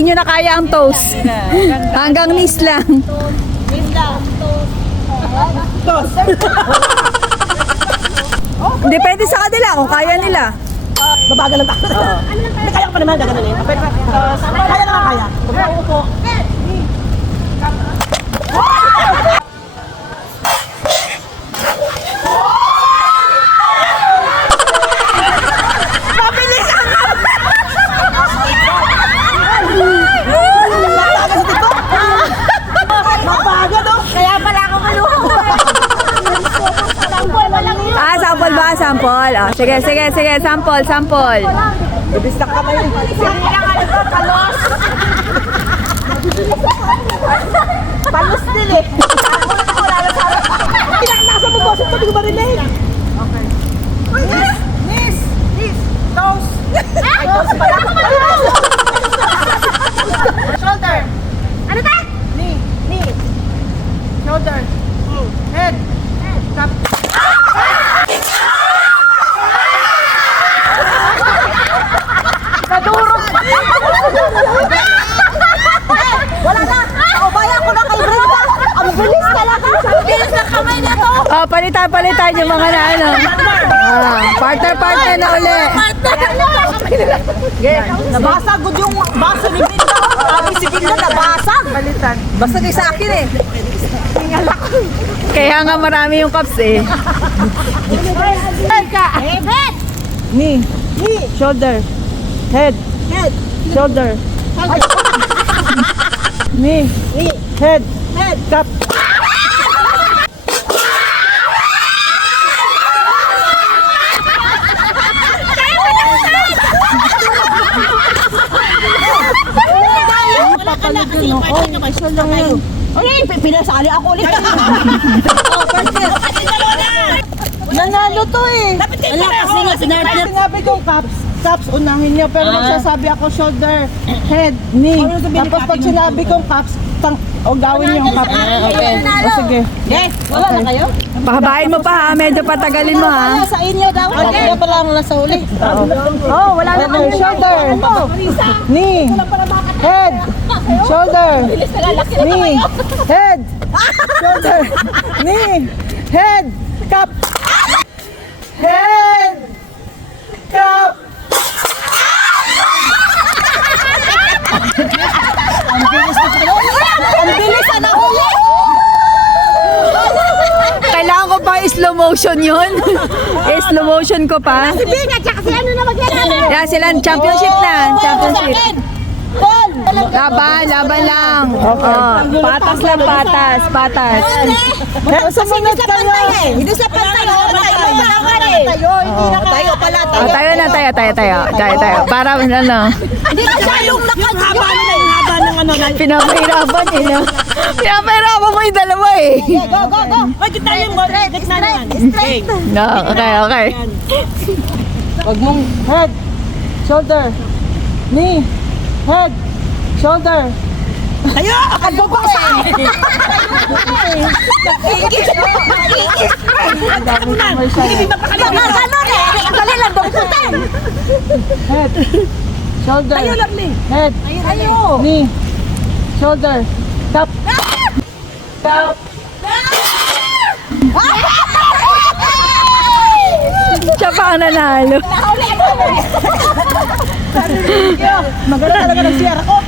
hindi nyo na kaya ang toes. Hanggang knees lang. Depende sa kanila kung kaya nila. Babagal lang tayo. Hindi, kaya ko pa naman gaganunin. Kaya naman kaya. Upo. Sample ba? Sample. Oh, sige, sige, sige. Sample, sample. Bibistak ka ba yun? Palos. Palos din eh. Pinaknasa mo boses ko, di ko marinig. Okay. Knees. Toes. Ay, toes pala. Shoulder. Ano ta? Knee. Shoulder. Head. Top. Wala na. Baya ko na kay Brenda. Ang bilis talaga. Ang bilis ng kamay nito. Oh, palitan yung mga na ano. Partner na uli. Nabasag good yung baso ni Brenda. Sabi si Brenda nabasag. Palitan. Basta kay sa akin eh. Kaya nga marami yung cups eh. Head. Knee. Shoulder. Head. Shoulder. Knee. Head. Top. Wala ka na kasi partner nyo may shoulder ngayon. Okay, pinasali ako ulit. Oh, partner. Nanalo to eh. Wala kasi nga sinartner. Sinabi kong caps, unahin niya. Pero magsasabi ako shoulder, head, knee. Tapos pag sinabi kong caps, gawin yung caps. Okay. O sige. Yes, wala na kayo? Pahabain mo pa ha, medyo patagalin mo ha. Wala sa inyo daw. Wala pa lang nasa uli. Oh, wala na kayo. Shoulder, knee, head, shoulder, knee, head, shoulder, knee, head, cap, head, cap. Ang bilis na nahuli. Kailangan ko pa slow motion yun. Slow motion ko pa. Si Bing at saka si ano na maglalaban. Kaya sila championship na. Championship. Paul. Laban lang. Oh, patas lang, patas. Sumunod kayo. Hindi sa pantay. Tayo pala. Tayo. Para ano. Hindi ka salong nakahaba ng ano. Pinapahirapan eh. No? Pinapahirapan mo yung dalawa eh. Go. Ay, tayo mo. Straight. No, okay. Huwag mong head, shoulder, knee, head, shoulder. Tayo! Akadbog sa akin! Ang dami commercial. Ganon eh! Dali lang daw putan! Head, shoulder, Tayo lang ni! head, Tayo! knee, shoulder, top, top. Siya pa ang nanalo. Nahuli ako! Maganda talaga ng siyara ko.